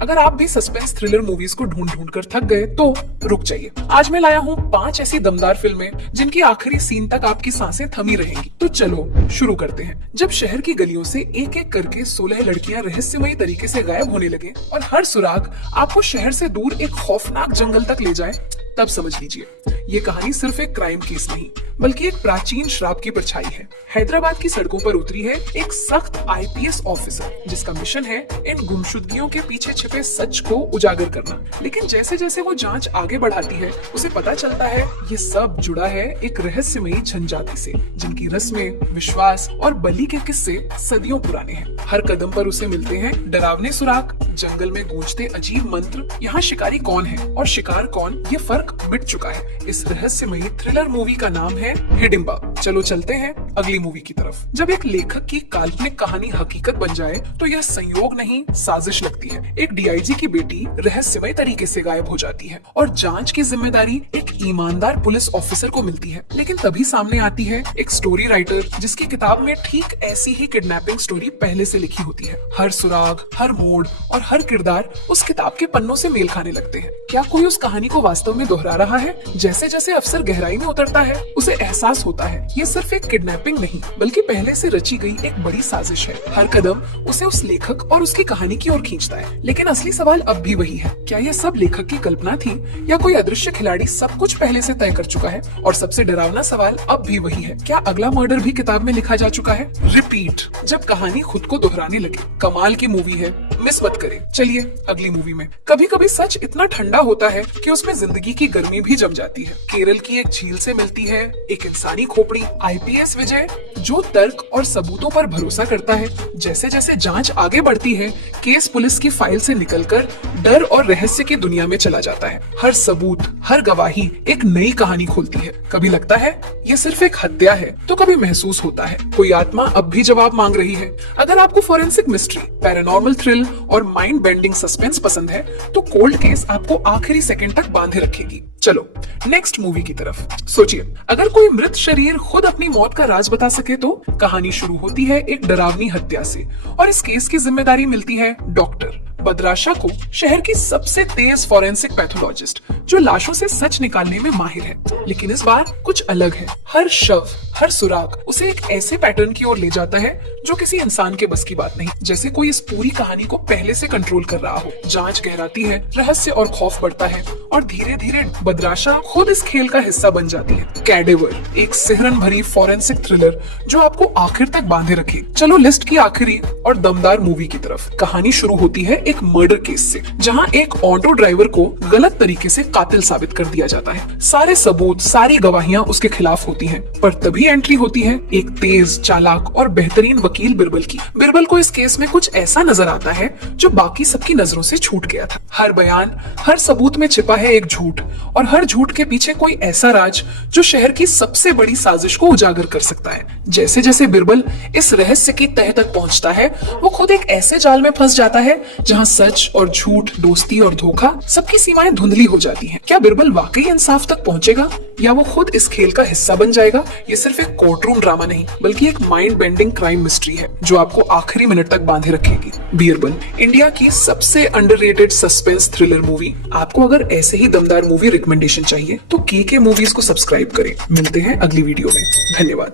अगर आप भी सस्पेंस थ्रिलर मूवीज को ढूंढ ढूंढ कर थक गए तो रुक जाइए। आज मैं लाया हूँ 5 ऐसी दमदार फिल्में जिनकी आखिरी सीन तक आपकी सांसें थमी रहेंगी। तो चलो शुरू करते हैं। जब शहर की गलियों से एक एक करके 16 लड़कियां रहस्यमयी तरीके से गायब होने लगे और हर सुराग आपको शहर से दूर एक खौफनाक जंगल तक ले जाए, तब समझ लीजिए ये कहानी सिर्फ एक क्राइम केस नहीं बल्कि एक प्राचीन श्राप की परछाई है। हैदराबाद की सड़कों पर उतरी है एक सख्त आईपीएस ऑफिसर जिसका मिशन है इन गुमशुदगियों के पीछे छिपे सच को उजागर करना। लेकिन जैसे जैसे वो जांच आगे बढ़ाती है उसे पता चलता है ये सब जुड़ा है एक रहस्यमयी जनजाति से जिनकी रस्में, विश्वास और बलि के किस्से सदियों पुराने हैं। हर कदम पर उसे मिलते हैं डरावने सुराग, जंगल में गूंजते अजीब मंत्र, यहाँ शिकारी कौन है और शिकार कौन ये फर्क मिट चुका है। इस रहस्यमयी थ्रिलर मूवी का नाम है हिडिंबा। चलो चलते हैं अगली मूवी की तरफ। जब एक लेखक की काल्पनिक कहानी हकीकत बन जाए तो यह संयोग नहीं साजिश लगती है। एक डीआईजी की बेटी रहस्यमय तरीके से गायब हो जाती है और जांच की जिम्मेदारी एक ईमानदार पुलिस ऑफिसर को मिलती है। लेकिन तभी सामने आती है एक स्टोरी राइटर जिसकी किताब में ठीक ऐसी ही किडनैपिंग स्टोरी पहले से लिखी होती है। हर सुराग, हर मोड़ और हर किरदार उस किताब के पन्नों से मेल खाने लगते हैं। क्या कोई उस कहानी को वास्तव में दोहरा रहा है? जैसे जैसे अफसर गहराई में उतरता है उसे एहसास होता है ये सिर्फ एक किडनैपिंग नहीं बल्कि पहले से रची गई एक बड़ी साजिश है। हर कदम उसे उस लेखक और उसकी कहानी की ओर खींचता है। लेकिन असली सवाल अब भी वही है, क्या यह सब लेखक की कल्पना थी या कोई अदृश्य खिलाड़ी सब कुछ पहले से तय कर चुका है? और सबसे डरावना सवाल अब भी वही है, क्या अगला मर्डर भी किताब में लिखा जा चुका है? रिपीट, जब कहानी खुद को दोहराने लगे। कमाल की मूवी है, मिस मत करें। चलिए अगली मूवी में। कभी कभी सच इतना ठंडा होता है कि उसमें जिंदगी की गर्मी भी जम जाती है। केरल की एक झील से मिलती है एक इंसानी खोपड़ी, आईपीएस विजय जो तर्क और सबूतों पर भरोसा करता है। जैसे जैसे जांच आगे बढ़ती है केस पुलिस की फाइल से निकलकर डर और रहस्य की दुनिया में चला जाता है। हर सबूत, हर गवाही एक नई कहानी खोलती है। कभी लगता है ये सिर्फ एक हत्या है तो कभी महसूस होता है कोई आत्मा अब भी जवाब मांग रही है। अगर आपको फोरेंसिक मिस्ट्री, पैरानॉर्मल थ्रिल और माइंड बेंडिंग सस्पेंस पसंद है तो कोल्ड केस आपको आखिरी सेकंड तक बांधे रखेगी। चलो नेक्स्ट मूवी की तरफ। सोचिए, अगर कोई मृत शरीर खुद अपनी मौत का राज बता सके तो? कहानी शुरू होती है एक डरावनी हत्या से और इस केस की जिम्मेदारी मिलती है डॉक्टर बदराशा को, शहर की सबसे तेज फॉरेंसिक पैथोलॉजिस्ट जो लाशों से सच निकालने में माहिर है। लेकिन इस बार कुछ अलग है। हर शव, हर सुराग उसे एक ऐसे पैटर्न की ओर ले जाता है जो किसी इंसान के बस की बात नहीं, जैसे कोई इस पूरी कहानी को पहले से कंट्रोल कर रहा हो। जांच गहराती है, रहस्य और खौफ बढ़ता है और धीरे धीरे बदराशा खुद इस खेल का हिस्सा बन जाती है। कैडेवर, एक सिहरन भरी फॉरेंसिक थ्रिलर जो आपको आखिर तक बांधे रखे। चलो लिस्ट की आखिरी और दमदार मूवी की तरफ। कहानी शुरू होती है एक मर्डर केस से जहां एक ऑटो ड्राइवर को गलत तरीके से कातिल साबित कर दिया जाता है। सारे सबूत, सारी गवाहियां उसके खिलाफ होती हैं, पर तभी एंट्री होती है एक तेज, चालाक और बेहतरीन वकील बिरबल की। बिरबल को इस केस में कुछ ऐसा नजर आता है जो बाकी सबकी नजरों से छूट गया था। हर बयान, हर सबूत में छिपा है एक झूठ और हर झूठ के पीछे कोई ऐसा राज जो शहर की सबसे बड़ी साजिश को उजागर कर सकता है। जैसे जैसे बिरबल इस रहस्य की तह तक पहुंचता है वो खुद एक ऐसे जाल में फंस जाता है जहां सच और झूठ, दोस्ती और धोखा सबकी सीमाएं धुंधली हो जाती हैं। क्या बिरबल वाकई इंसाफ तक पहुंचेगा या वो खुद इस खेल का हिस्सा बन जाएगा? ये सिर्फ एक कोर्टरूम ड्रामा नहीं बल्कि एक माइंड बेंडिंग क्राइम मिस्ट्री है जो आपको आखिरी मिनट तक बांधे रखेगी। बीरबल, इंडिया की सबसे अंडररेटेड सस्पेंस थ्रिलर मूवी। आपको अगर ऐसे ही दमदार मूवी रिकमेंडेशन चाहिए तो के मूवीज को सब्सक्राइब करें। मिलते हैं अगली वीडियो में। धन्यवाद।